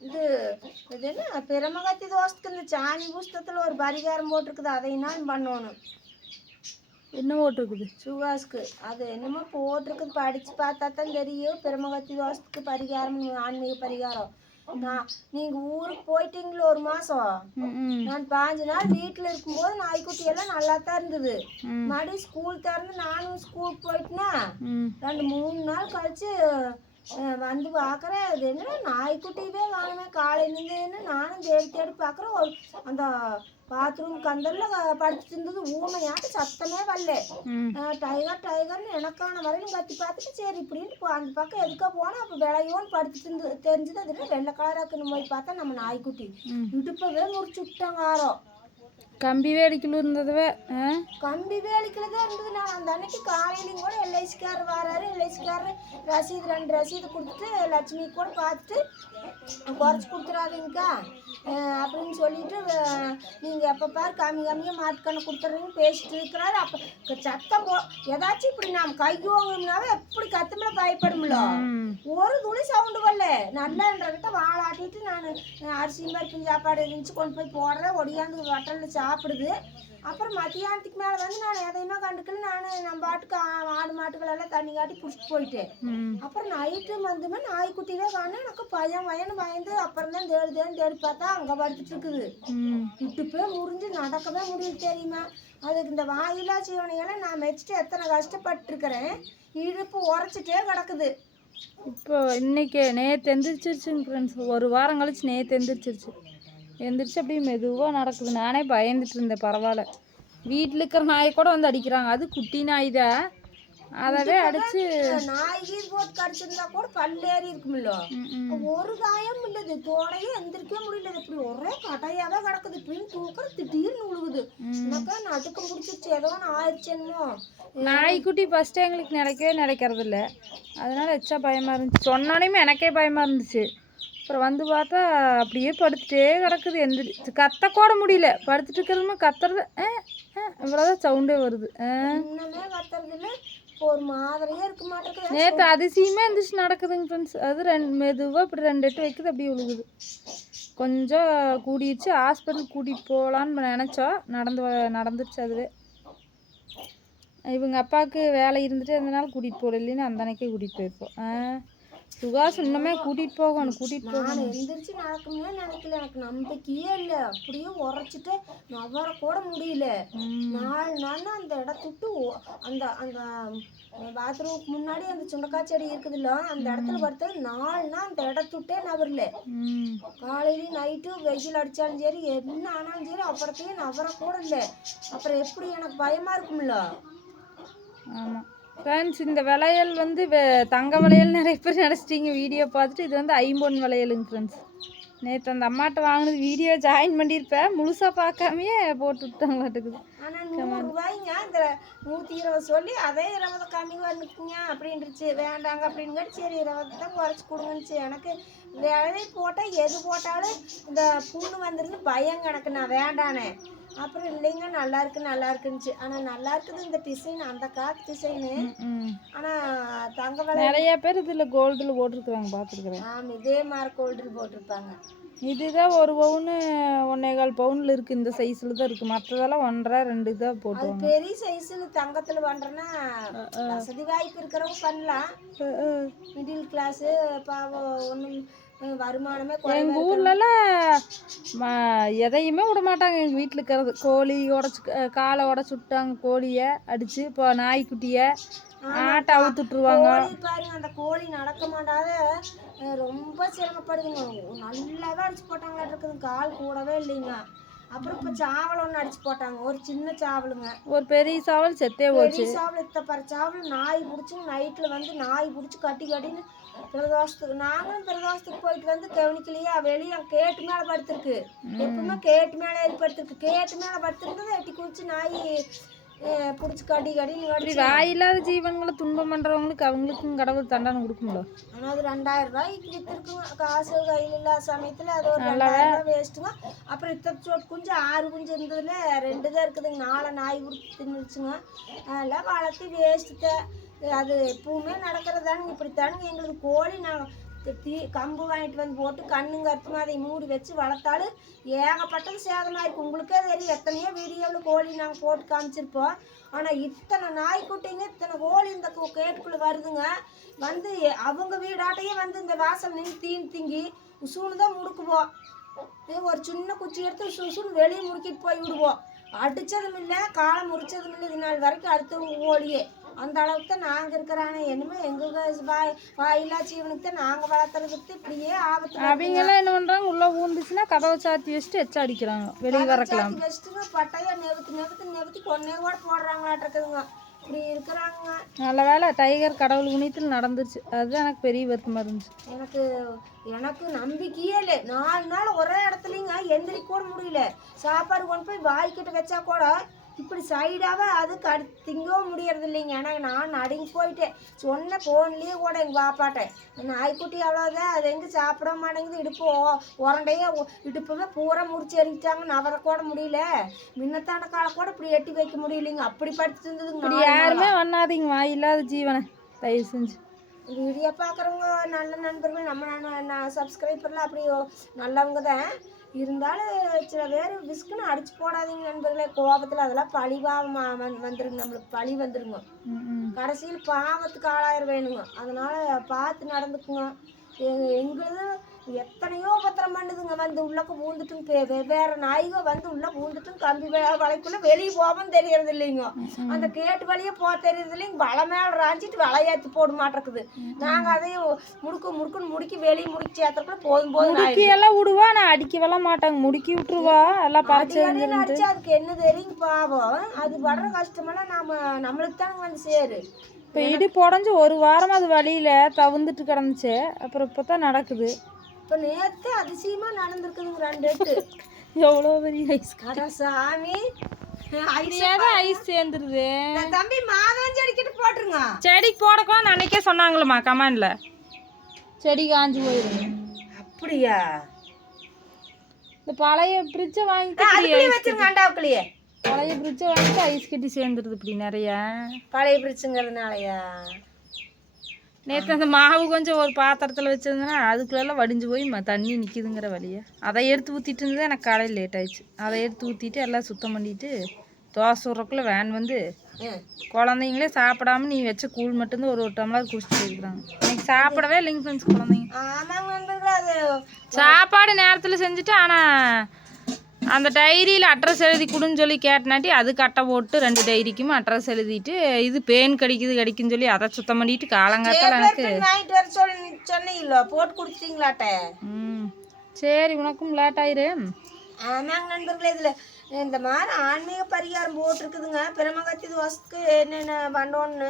இது இது என்ன? பிரமகத்தி தோசத்துக்கு இந்த சாணி புஸ்தகத்தில் ஒரு பரிகாரம் போட்டிருக்குது. அதை என்ன பண்ணணும். என்ன போட்டிருக்குது? சுகாஸ்க்கு அது என்னமோ போட்டிருக்குது. படித்து பார்த்தா தான் தெரியும். பிரமகத்தி தோசத்துக்கு பரிகாரம் ஆன்மீக பரிகாரம். நான் நீங்கள் ஊருக்கு போயிட்டீங்களோ ஒரு மாதம் ம் ம் நான் பாஞ்சு நாள் வீட்டில் இருக்கும்போது நாய்க்குட்டி எல்லாம் நல்லா தான் இருந்தது. மறுபடியும் ஸ்கூல் திறந்து நானும் ஸ்கூலுக்கு போயிட்டேன்னா ம். ரெண்டு மூணு நாள் கழிச்சு வந்து பார்க்குறேன் அது என்ன நாய்க்குட்டியவே காணுமே காலையிலேருந்து நானும் தேடி தேடி பார்க்குறேன் ஒரு அந்த பாத்ரூம் கந்தரில் படுத்துட்டு இருந்தது ஊமையாட்டு சத்தமே வரல டைகர் டைகர்னு எனக்கான வரையும் கத்தி பார்த்துட்டு சரி இப்படின்ட்டு அந்த பக்கம் எதுக்கா போனால் அப்போ விளையோன்னு படுத்துட்டு இருந்து தெரிஞ்சது அது என்ன வெள்ளை கலராக இருக்குன்னு போய் பார்த்தா நம்ம நாய்க்குட்டி. இடுப்பவே முறிச்சு விட்டாங்க ஆரோ கம்பி வேடிக்கையில் இருந்ததுவே ஆ? கம்பி வேலிக்கில தான் இருந்தது. நான் அந்த அன்னைக்கு காலையிலையும் கூட எல்ஐசிக்காரர் வராரு. எல்ஐசிக்காரர் ரசீது ரெண்டு ரசீது கொடுத்துட்டு லட்சுமி கூட பார்த்துட்டு குறைச்சி கொடுத்துறாதீங்கக்கா. அப்படின்னு சொல்லிட்டு அஹ், நீங்க எப்போ பாரு கம்மி கம்மியாக மாட்டுக்கண்ணு கொடுத்துறீங்கன்னு பேசிட்டு இருக்கிறாரு. அப்போ சத்தம் போ ஏதாச்சும் இப்படி நாம் கை வாங்கணும்னாவே எப்படி கத்துமில பயப்படும்ல? ஒரு துளி சவுண்டு வரல. நல்லன்றகிட்ட வாழாட்டிட்டு நான் அரிசி பருப்பு சாப்பாடு இருந்துச்சு கொண்டு போய் போடுறேன். ஒடியாந்து வட்டலில் சாப்பிடுது. அப்புறம் மத்தியானத்துக்கு மேலே வந்து நான் எதையுமே கண்டுக்கல. நான் நம்ம பாட்டுக்கு ஆடு மாட்டுகள் எல்லாம் தண்ணி காட்டி பிடிச்சிட்டு போயிட்டேன். அப்புறம் நைட்டு வந்துமே நாய்க்குட்டியே காணும் எனக்கு பயம் பயன்னு பயந்து அப்புறம் தான் தேடி தேடி தேடி பார்த்தா அங்கே படுத்துட்டு இருக்குது. இட்டுப்பே முறிஞ்சு நடக்கவே முடியல தெரியுமா? அதுக்கு இந்த வாயிலா சீவனையெல்லாம் நான் மெச்சிட்டு எத்தனை கஷ்டப்பட்டுருக்கிறேன். இடுப்பு உரைச்சிட்டே கிடக்குது. இப்போ இன்னைக்கு நேற்று எந்திரிச்சிருச்சுங்க ஃப்ரெண்ட்ஸ் ஒரு வாரம் கழிச்சு நேற்று எந்திரிச்சிருச்சு. எந்திரிச்சு அப்படியே மெதுவாக நடக்குது. நானே பயந்துட்டு இருந்தேன் பரவாயில்ல. வீட்டில் இருக்கிற நாயை கூட வந்து அடிக்கிறாங்க. அது குட்டி நாய் தான் அதவே அடிச்சு நாய் கீர் போட்டு கடிச்சிருந்தா கூட பல்லேறி இருக்குமில்ல. ஒரு காயம் இல்லது. தோடையே எந்திரிக்கவே முடியல இப்படி ஒரே கடையாவே கிடக்குது. இப்படின்னு தூக்குற திடீர்னு விழுகுது எனக்கா நடுக்கம் பிடிச்சிருச்சு. ஏதோ ஒன்று ஆயிடுச்சேன்மோ நாய்க்குட்டி ஃபஸ்ட்டு எங்களுக்கு நினைக்கவே நினைக்கிறது இல்லை அதனால எச்சா பயமாக இருந்துச்சு. சொன்னோனையுமே எனக்கே பயமாக இருந்துச்சு. அப்புறம் வந்து பார்த்தா அப்படியே படுத்துட்டே கிடக்குது. எந்திரிச்சு கத்தக்கூட முடியல. படுத்துட்டு இருக்கிறதுமே கத்துறது இவ்வளோதான் சவுண்டே வருது. நேற்று அதிசயமாக இருந்துச்சு நடக்குதுங்க ஃப்ரெண்ட்ஸ் அது ரெண்டு மெதுவாக இப்படி ரெண்டு எட்டு வைக்குது அப்படியே விழுகுது கொஞ்சம் கூடிடுச்சு. ஹாஸ்பிட்டல் கூட்டிகிட்டு போகலான்னு நினச்சோம் நடந்து நடந்துருச்சு அதுவே. இவங்க அப்பாவுக்கு வேலை இருந்துட்டு அதனால கூட்டிகிட்டு போகல இல்லைன்னா அந்த அன்னைக்கே கூட்டிகிட்டு போயிருப்போம். ஆ சுகாஸ் இன்னுமே கூட்டிகிட்டு போகணும் கூட்டிகிட்டு நான் போகணும். எந்திரிச்சு நடக்கணும்னு நினைக்கல. எனக்கு நம்பிக்கையே இல்லை. அப்படியே உரைச்சிட்டு நவர கூட முடியல. நாலு நாள் அந்த இடத்த விட்டு ஓ- அந்த அந்த பாத்ரூமுக்கு முன்னாடி அந்த சுண்டக்காய் செடி இருக்குதுல்ல அந்த இடத்துல படுத்தது நாலு நாள் அந்த இடத்த விட்டே நவரல. காலையிலயும் நைட்டும் வெயில் அடிச்சாலும் சரி என்ன ஆனாலும் சரி அப்புறத்தையே நவர கூட இல்லை. அப்புறம் எப்படி எனக்கு பயமா இருக்கும்ல? ஆமாம் ஃப்ரெண்ட்ஸ் இந்த வளையல் வந்து தங்க வளையல் நிறைய பேர் நினச்சிட்டிங்க. வீடியோ பார்த்துட்டு இது வந்து ஐம்பொன் வளையலுங்க ஃப்ரெண்ட்ஸ் நேற்று அந்த அம்மாட்ட வாங்கினது வீடியோ ஜாயின் பண்ணியிருப்பேன் முழுசாக பார்க்காமயே போட்டு விட்டாங்களாட்டுக்குது ரூபாய்ங்க. இந்த நூத்தி இருபது சொல்லி அதே இருபது கம்மி வந்துக்குங்க அப்படின்ட்டுச்சு வேண்டாங்க அப்படின்னு சரி இருபது தான் குறைச்சி கொடுங்கன்னுச்சு. எனக்கு விலை போட்டால் எது போட்டாலும் இந்த புண்ணு வந்துருந்து பயம் கணக்கு நான் வேண்டானே. அப்புறம் இல்லைங்க நல்லா இருக்கு நல்லா இருக்குன்னுச்சு. ஆனால் நல்லா இருக்குது இந்த டிசைன் அந்த காத்து டிசைனு ம் ஆனால் தங்க விலை நிறைய பேர் இதில் கோல்டில் போட்டிருக்குறாங்க பார்த்துருக்குறேன். ஆமாம் இதே மார்க் கோல்டு போட்டிருப்பாங்க. இதுதான் ஒரு பவுனு ஒன்றே கால் பவுனில் இருக்குது இந்த சைஸில் தான் இருக்குது மற்றதெல்லாம் ஒன்றரை ரெண்டு தான் போட்டுவாங்க பெரிய சைஸில் தங்கத்தில் பண்ணுறேன்னா வசதி வாய்ப்பு இருக்கிறவங்க பண்ணலாம். மிடில் கிளாஸு பாவம் ஒன்றும் வருமானமே எங்கள் ஊர்லலாம் எதையுமே விட மாட்டாங்க எங்கள் வீட்டில் இருக்கிறது. கோழி உடச்சி காலை உடச்சி விட்டாங்க கோழியை அடித்து இப்போ நாய்க்குட்டியை ஆட்டை அவுத்துட்ருவாங்க கோழி பாருங்க அந்த கோழி நடக்க மாட்டாத ரொம்ப சிரமப்படுதுங்க. நல்லாவே அடிச்சு போட்டாங்களா இருக்குது. கால் கூடவே இல்லைங்க. அப்புறம் இப்போ சாவல் ஒன்று அடிச்சு போட்டாங்க. ஒரு சின்ன சாவலுங்க. ஒரு பெரிய சாவல் செத்தே போச்சு. பெரிய சாவல் இத்த பற சாவல் நாய் பிடிச்சி நைட்டில் வந்து நாய் பிடிச்சி கட்டி கட்டின்னு பிரதோஷத்துக்கு நாங்களும் பிரதோஷத்துக்கு போயிட்டு வந்து கவனிக்கலையா? வெளியே கேட்டு மேலே படுத்திருக்கு. எப்பவுமே கேட்டு மேலே ஏறி படுத்திருக்கு. கேட்டு மேலே படுத்திருந்தது எட்டி குதிச்சு நாய் பிடிச்சி கட்டி கட்டின்னு இப்படி வாயில்லாத ஜீவன்களை துன்பம் பண்ணுறவங்களுக்கு அவங்களுக்கும் கடவுள் தண்டனை கொடுக்கும்ல? ஆனால் அது ரெண்டாயிரம் ரூபாய்க்கு விற்றுருக்குங்க காசு கையில் இல்லாத சமயத்தில் அது ஒரு ரெண்டாயிரம் ரூபாய் வேஸ்ட்டுங்க அப்புறம் இத்த சோட்டு குஞ்சு ஆறு குஞ்சு இருந்ததுல ரெண்டு தான் இருக்குதுங்க. நாளை நாய் கொடுத்து தின்னுச்சுங்க அதெல்லாம் வளர்த்து வேஸ்ட்டு அது எப்பவுமே நடக்கிறதானுங்க. இப்படித்தானுங்க. எங்களுக்கு கோழி நான் தீ கம்பு வாங்கிட்டு வந்து போட்டு கண்ணும் கருத்துமா அதை மூடி வச்சு வளர்த்தாலும் ஏகப்பட்டது சேதமாக இருக்கும் உங்களுக்கே தெரியும் எத்தனையோ வீடியோவில் கோழி நாங்கள் போட்டு காமிச்சிருப்போம். ஆனால் இத்தனை நாய்க்குட்டிங்க இத்தனை கோழி இந்த கேட்டுக்குள்ளே வருதுங்க. வந்து அவங்க வீடாட்டையே வந்து இந்த வாசல் நின்று தீன் திங்கி உசுன்னு தான் முடுக்குவோம் ஒரு சின்ன குச்சி எடுத்து சுசுன்னு வெளியே முறுக்கிட்டு போய் விடுவோம். அடித்ததும் இல்லை காலை முறிச்சதும் இல்லை இது நாள் வரைக்கும் அடுத்தவங்க ஓடியே. அந்த அளவுக்கு தான் நாங்கள் இருக்கிறானே. என்னமோ எங்கள் வாய் வாயில்லா ஜீவனுக்கு தான் நாங்கள் வளர்த்துறதுக்கு இப்படியே ஆபத்து. அவங்கெல்லாம் என்ன பண்ணுறாங்க உள்ளே ஊந்துச்சுன்னா கதவை சாத்தி வச்சுட்டு எச்சா அடிக்கிறாங்க. வெளியே வரக்கலாம் சாத்தி வச்சுட்டுங்க பட்டையா நெவுத்து நெவுத்து நெவுத்தி கொன்னே கூட போடுறாங்களாட்டிருக்குதுங்க இப்படி இருக்கிறாங்க. நல்ல வேலை டைகர் கடவுள் குணியத்தில் நடந்துருச்சு. அதுதான் எனக்கு பெரிய வருத்தமாக இருந்துச்சு. எனக்கு எனக்கு நம்பிக்கையே இல்லை. நாலு நாள் ஒரே இடத்துலங்க எந்திரிக்க கூட முடியல. சாப்பாடு கொண்டு போய் வாய்க்கிட்ட வச்சா கூட இப்படி சைடாக அது கடி திங்கவும் முடியறது இல்லைங்க ஏன்னா நான் நடுங்கி போயிட்டேன். சொன்ன ஃபோன்லேயே கூட எங்கள் பாப்பாட்டேன் நாய்க்குட்டி அவ்வளோதான். அது எங்கே சாப்பிட மாட்டேங்குது. இடுப்பு உரண்டையே இடுப்புவே பூரா முடிச்சு எறிஞ்சிட்டாங்க. நவர கூட முடியல. முன்னத்தான காலம் கூட இப்படி எட்டி வைக்க முடியலைங்க. அப்படி படுத்துட்டு இருந்ததுங்க யாருமே பண்ணாதீங்க வாய் இல்லாத ஜீவனை. தயவு செஞ்சு. வீடியோ பார்க்குறவங்க நல்ல நண்பர்கள் நம்ம நான் சப்ஸ்கிரைபர்லாம் அப்படி நல்லவங்க தான். இருந்தாலும் சில பேர் விஸ்குன்னு அடிச்சு போடாதீங்க நண்பர்களே. கோபத்தில் அதெல்லாம் பழிவாக வந்துருங்க. நம்மளுக்கு பழி வந்துருங்க. கடைசியில் பாவத்துக்கு ஆளாயிர வேணுங்க அதனால பார்த்து நடந்துக்குங்க. எங்களுது எத்தனையோ பத்திரம் பண்ணுதுங்க. வந்து உள்ளக்க பூந்துட்டும் வெவ்வேறு நாய்க வந்து உள்ள பூந்துட்டும் கம்பி வலைக்குள்ள வெளியே போகவும் தெரியறது இல்லைங்க அந்த கேட்டு வழியே போக தெரியறது இல்லைங்க வலை மேலே ராஞ்சிட்டு வலையாத்தி போட மாட்டேக்குது. நாங்கள் அதையும் முடுக்கு முடுக்குன்னு முடுக்கி வெளியே முடுக்கி சேர்த்தக்குள்ள போதும் போதும் முடுக்கி எல்லாம் விடுவா? நான் அடிக்கவெல்லாம் மாட்டாங்க. முடுக்கி விட்டுருவா? எல்லாம் பறிச்சு அடிச்சு அதுக்கு என்ன தெரியுங்க பாவம்? அது படுற கஷ்டமெல்லாம் நாம நம்மளுக்கு தானே வந்து சேரு. இப்போ இடுப்பு உடஞ்சி ஒரு வாரம் அது வழியில் தவுந்துட்டு கிடந்துச்சு. அப்புறம் இப்போ தான் நடக்குது. இப்போ நேற்று அதிசயமாக நடந்திருக்குதுங்க ரெண்டு எட்டு. எவ்வளோ பெரிய ஐஸ் அட சாமி. ஐஸ் சேர்ந்துருது தம்பி மாதவன் செடிக்கிட்டு போட்டுருங்க. செடிக்கு போடக்கூடாது அன்னைக்கே சொன்னாங்களம்மா கமாண்டில். செடி காஞ்சு போயிருங்க அப்படியா? இந்த பழைய ஃப்ரிட்ஜை வாங்கிட்டு வச்சிருங்க அண்டாவுக்குள்ளேயே. பழைய ஃப்ரிட்ஜை வாங்கிட்டு ஐஸ் கட்டி சேர்ந்துருது இப்படி நிறைய. பழைய பிரிச்சுங்கிறதுனாலயா நேற்று அந்த மாவு கொஞ்சம் ஒரு பாத்திரத்தில் வச்சிருந்தேன்னா அதுக்குள்ளெல்லாம் வடிஞ்சு போய் ம- தண்ணி நிற்கிதுங்கிற வழியை. அதை எடுத்து ஊற்றிட்டு இருந்தது எனக்கு காலையில் லேட் ஆயிடுச்சு. அதை எடுத்து ஊற்றிட்டு எல்லாம் சுத்தம் பண்ணிட்டு தோசை சுடுறக்குள்ள வேன் வந்து. குழந்தைங்களே சாப்பிடாம நீ வச்ச கூழ் மட்டும்தான் ஒரு ஒரு டம்ளர் குடிச்சிட்டு இருக்கிறாங்க இன்னைக்கு சாப்பிடவே இல்லைங்க ஃப்ரெண்ட்ஸ் குழந்தைங்க. சாப்பாடு நேரத்தில் செஞ்சுட்டு ஆனால் அந்த டைரியில் அட்ரஸ் எழுதி கொடுன்னு சொல்லி கேட்டனாட்டி அது கட்டை போட்டு ரெண்டு டைரிக்கும் அட்ரஸ் எழுதிட்டு இது பேன் கடிக்குது கடிக்குன்னு சொல்லி அதை சுத்தம் பண்ணிட்டு காலங்காத்தால எனக்கு வாங்கிட்டு வர சொல்லி சொன்னீங்களோ போட்டு கொடுத்தீங்களாட்டே ம். சரி உனக்கும் லேட் ஆயிரு. ஆமாங்க நண்பர்களே இதில் இந்த மாதிரி ஆன்மீக பரிகாரம் போட்டிருக்குதுங்க. பிரம்மகத்தி தோசத்துக்கு என்னென்ன பண்ணோன்னு